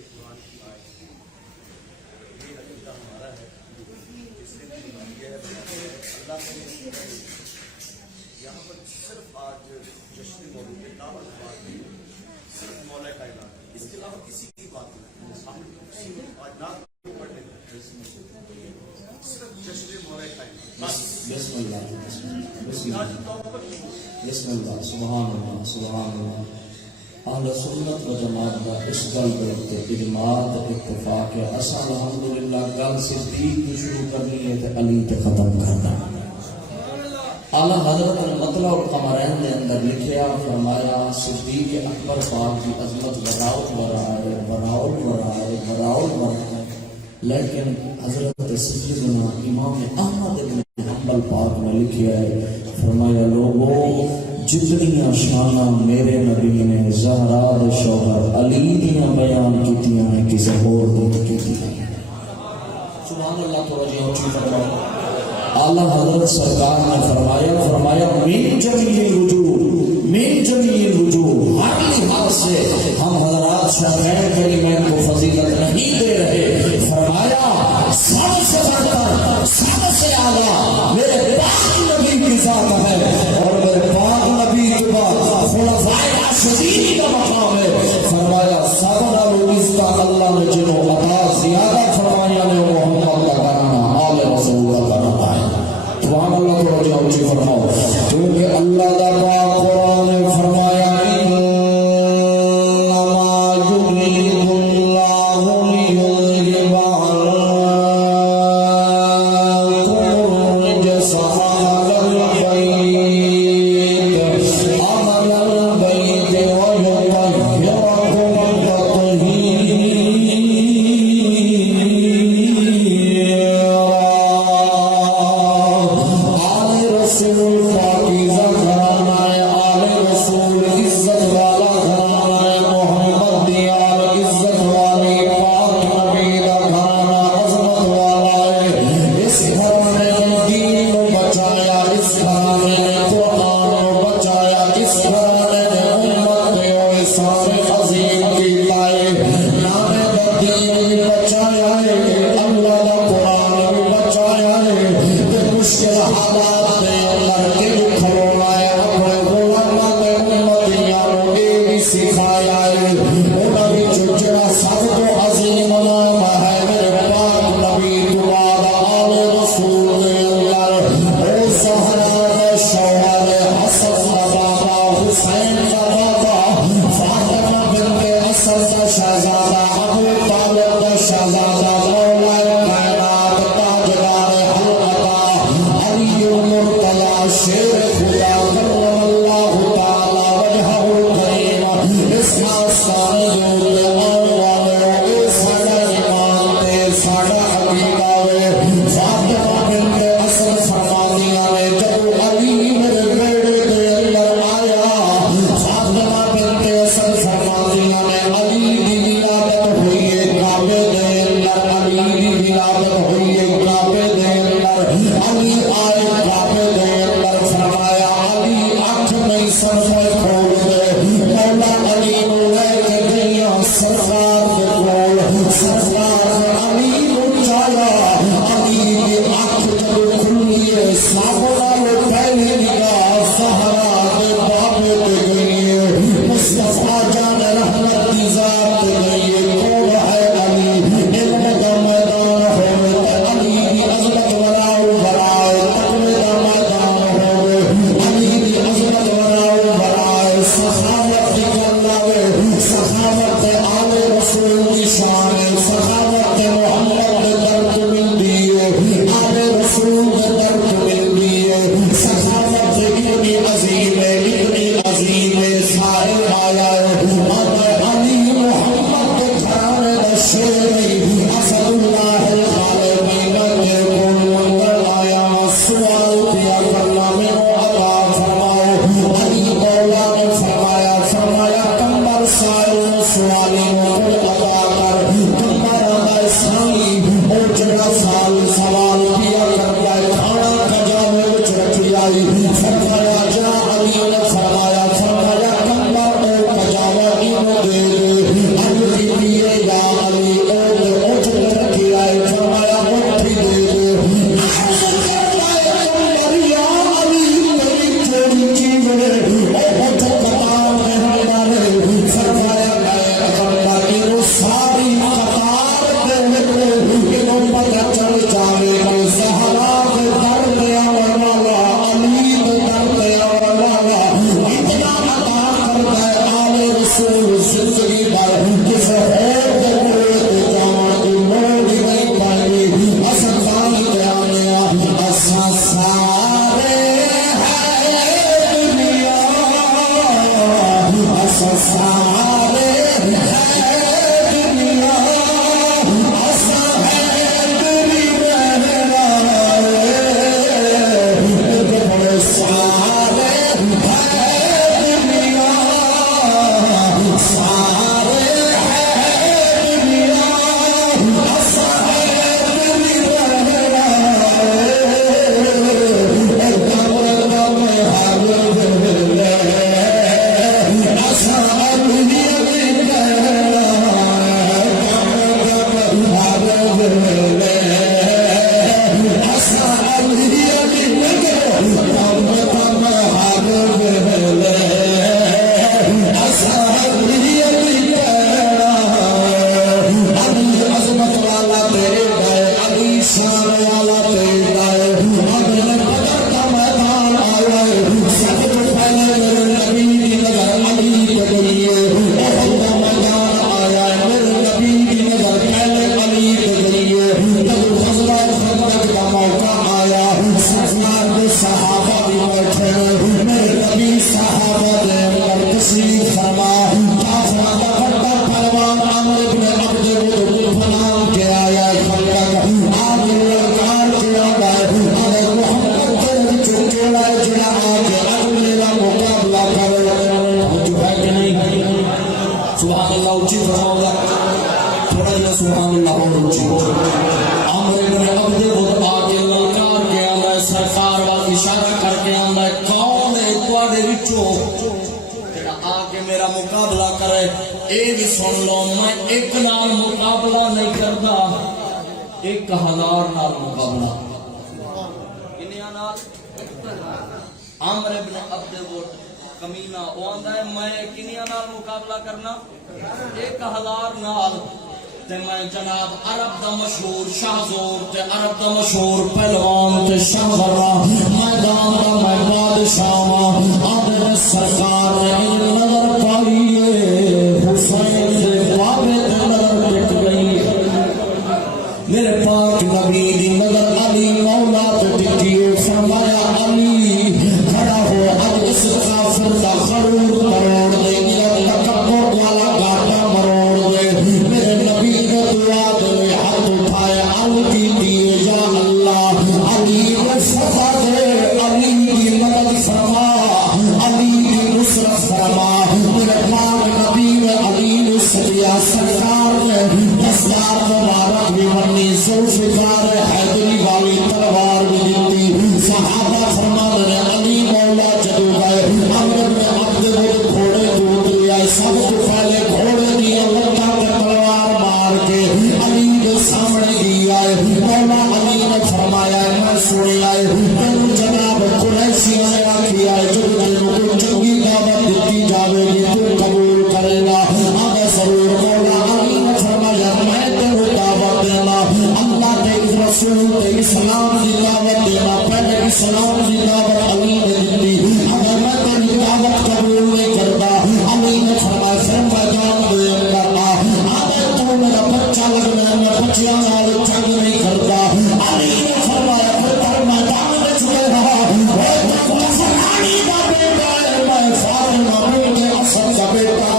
یہ قرآن کی آیت ہے، یہ عقیدہ ہمارا ہے، اس سے یہ ہے کہ اللہ نے یہاں پر صرف آج جشن مولود دعوت بات نہیں، صرف مولا کائنات ہے، اس کے علاوہ کسی کی بات نہیں. ہم کسی آج نام پڑھنے صرف جشن مولا کائنات. بسم اللہ بسم اللہ سبحان اللہ سبحان اللہ. اہل سنت و جماعت کا اس گل کے اجماع اتفاق ہے. اصل الحمدللہ گل صدیق کی شروع کرنی ہے تو علی تے ختم کرنا. اعلی حضرت مطلع القمرین کے اندر لکھیا فرمایا صدیق اکبر پاک کی عظمت براؤ برائے براؤ برائے براؤ برائے، لیکن حضرت سیدنا امام احمد بن حنبل پاک نے لکھیا ہے فرمایا لوگوں جتنیاں شانہ میرے نبی نے زہرا دے شوہر علی دیاں بیان کیتیاں ہیں کسی اور دین کیتیاں ہیں. سبحان اللہ. توجہ اونچی فرماؤ. اعلیٰ حضرت سرکار نے فرمایا من جمیع الوجوہ من جمیع الوجوہ، ہر لحاظ سے ہم حضرات شیخین کریمین کو فضیلت نہیں دے رہے. فرمایا سب سے بڑھتر سب سے اعلیٰ میرے پاک نبی کی ذات ہے اور میرے پاک نبی کے بعد خلفائے راشدین کا مقام ہے. فرمایا سارا لوگ اس کا اللہ نے جنہوں عطا زیادہ فرمایا نے محمد کا کرانا آل رسول کا کرانا ہے. سبحان اللہ. تو جو اونچی فرماؤ کیونکہ اللہ دا پاک قرآن نے فرمایا فرمایا رسول زندگی بھر کسی اور کے بولے جان کی موڑ نہیں پائے اصل بانی کے آنے اصا سارے ہیں دنیا اصا سارے ایک ہزار نال مقابلہ کنیاں نال عمر ابن عبد الوہاب کمینہ او آندا ہے میں کنیاں نال مقابلہ کرنا 1000 نال تے میں جناب عرب دا مشہور شاہزور تے عرب دا مشہور پہلوان تے شاہور میدان دا میں بادشاہ آدھے سرکار نے نظر پائی حسین دے بابے تے نظر ٹک گئی میرے پاک نبی دی نظر علی مولا تے ٹکی فرمایا علی کھڑا ہو اب اس کافر دا غرور مروڑ دے تکبر والا گاٹا مروڑ دے میرے نبی نے دعا دے ہاتھ اٹھایا علی دیے یا اللہ علی نے فتح دے علی کی مدد فرما علی کی نصرت فرما میرے پاک نبی نے علی نے سجیا سرکار نے دستار مبارک بھی ورنی ذوالفقار حیدری والی تلوار بھی دیتی صحابہ فرما دے علی مولا جدو گئے عمر میں عبد الوہاب گھوڑے دودھ لیا سب کو پہلے گھوڑے دیا لٹا کے تلوار مار کے علی کے سامنے دیا مولا علی نے فرمایا میں سنی آئے تینوں جناب قریشی آیا کیا جب تینوں کو چنگی دعوت دیتی جاوے گی تو قبول کرے گا آگے ضرور مولا علی نے فرمایا میں تینوں دعوت دینا اللہ کے رسول تے اسلام دی دعوت دینا پہلے اسلام دی دعوت علی نے دیتی اگر میں تیری دعوت قبول نہیں کرتا علی نے فرمایا پھر میں جان دے گا آگے تو میرا بچہ لگنا ہے میں بچیاں نال جنگ نہیں کرتا علی نے فرمایا پھر تر میدان میں چھوڑے رہا سرانی کا بیٹا ہے میں فاطمہ بنت اسد کا بیٹا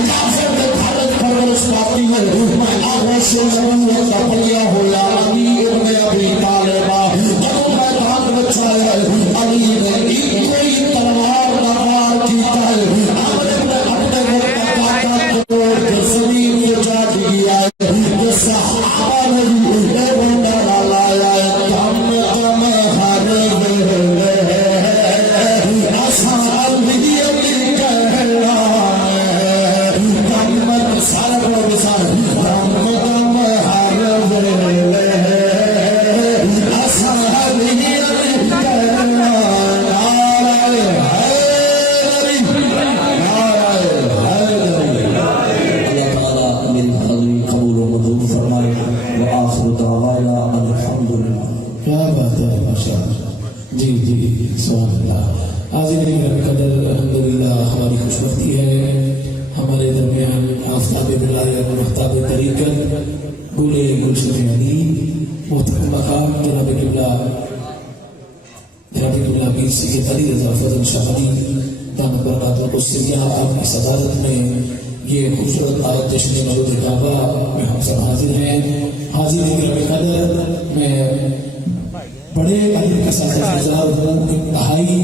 کافر کے گھر پرورش پاتی ہے میں آغوش نبوت کا پلیا ہوا علی ابن ابی طالبہ جب میدان بچا ہے علی نے ایک کوئی تلوار نوار کیتا ہے عمر ابن عبد الوہاب کا کاٹا توڑ کے زمین کو جا دیا ہے جو صحابہ نے اے بندہ لایا ہے کم کم ہر ویلے آسان علی علی کہنا ہے کم سارے کو بسار کم کم ہر علی رضا فضل شاہ علی دامت برکاتہ السریہ آپ کی صدارت میں یہ خوبصورت آیت جشن مولود کعبہ میں ہم سب حاضر ہیں. حاضرین گرامی قدر، میں بڑے ادب کے ساتھ انتظار ہوں. انتہائی